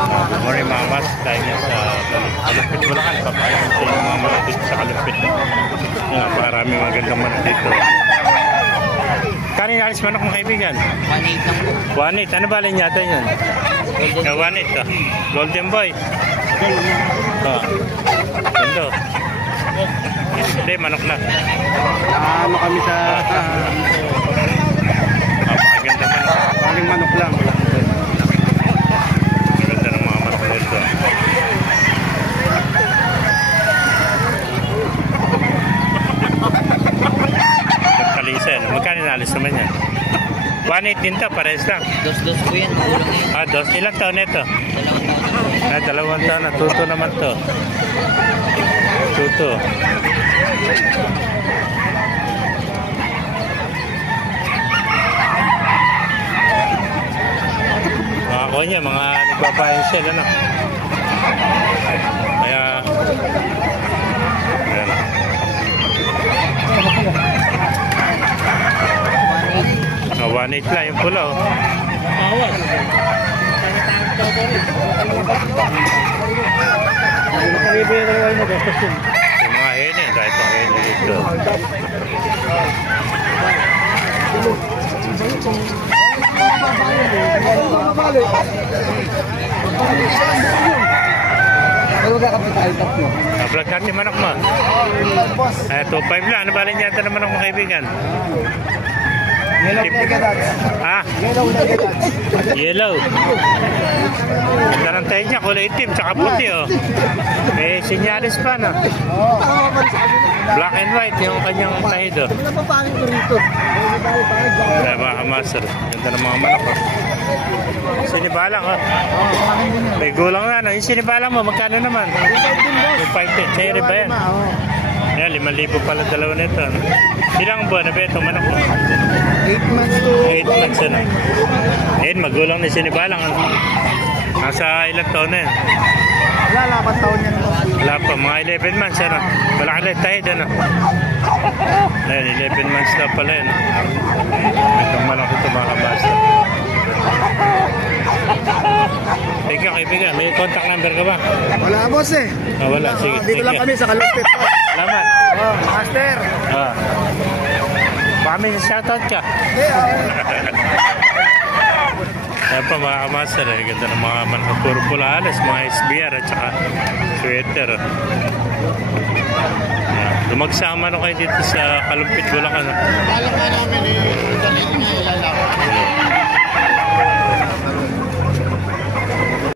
Good morning mga mas. Tayo nga sa Kalumpit Bulacan. Papayagan sa inyo mga manok dito sa Kalumpit. Marami magandang manok dito. Kanin alis manok mga kaibigan? 1.8 lang po. 1.8. Ano ba alin yata yun? 1.8 to. Golden Boy. Ganda. Hindi, manok na. Ano kami sa Napakaganda manok. paling manok lang. Ganda ng mga manok dito. Nagkalisa. Magkano nalis naman yan? 1.8 din to, parehas lang. Dos po yan, magulang yan. Dos. Ilang taon nito? 2 taon. 2 taon na. Tuto naman to. Tuto. Mga konya, mga nagpapahin sila, ano? Kaya, ayan. 1.8 lang yung pula, oh. Yung mga hene, kahit ang hene dito. Vlog natin manok mo. 2.5 lang. Ano ba rin yata ng manok mo kaibigan? Ha? Yellow. Ganda ng tayo niya, kulay itim, tsaka puti, oh. May sinyalis pa, no? Black and white yung kanyang tayo, do. Kaya mga master, ganda ng mga manok, oh. Sinibalang, oh. May gulang na, no? Yung sinibalang mo, magkano naman? Yung 5-10, sa'yo rin ba yan? Yan, 5,000 pala dalawa nito, no? Ilang buwan na ba itong manok mo? 8 months to 8 months, ano? Ayun, magulang na sinibalang, ano? Nasa ilang taon na yan? wala 8 taon yan. Wala pa, mga 11 months, ano? Wala ka lang tayo, ano? Ayun, 11 months na pala, ano? Itong manok ito, mga basta. Thank you, kaibigan. May contact number ka ba? Wala boss eh. Wala, sige. Dito lang kami sa Kalumpit. Salamat. Master. Baka may shoutout ka. Yan pa mga kamaster, ganda ng mga manok. Puro pula alas, mga SBR at saka sweater. Lumagsama na kayo dito sa Kalumpit Bulacan. Alam nga namin eh, galing nga ilalako.